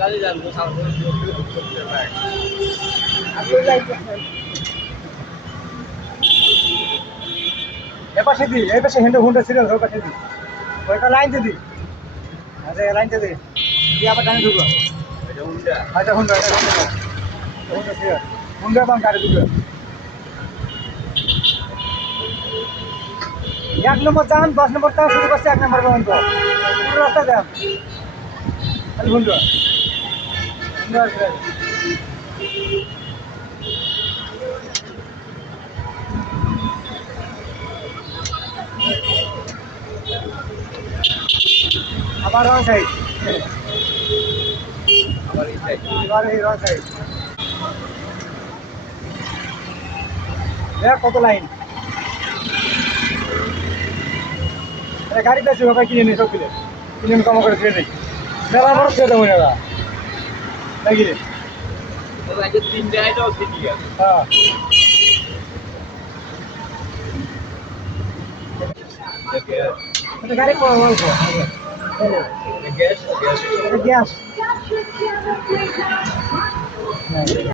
গাড়ি জানবো সামনে এপাশে দি এই পাশে হেন্ডে হুন্ডা সিরিয়াল ওই পাশে দি ওইটা লাইন দি আচ্ছা লাইন দি দিয়ে আবার টানে ঢুকো এটা হুন্ডা আচ্ছা হুন্ডা হুন্ডা সিরিয়াল হুন্ডা বাম গাড়ি ঢুকো 1 নম্বর যান 10 নম্বর টান শুরু করছে 1 নম্বর পর্যন্ত পুরো রাস্তা যান হুন্ডা হুন্ডা আবার রং সাইড আবার এই সাইড এবার এই রং সাইড দেখ কত লাইন গাড়ি পেয়েছি ওখানে কিনে নিই সব কিনে কম করে ছেড়ে নেই মেলা বড় ছেড়ে দেবো না নাকি রে আগে 3 টাকাও সিটি আছে হ্যাঁ এটা গাড়ি কোন অল্প গ্যাস গ্যাস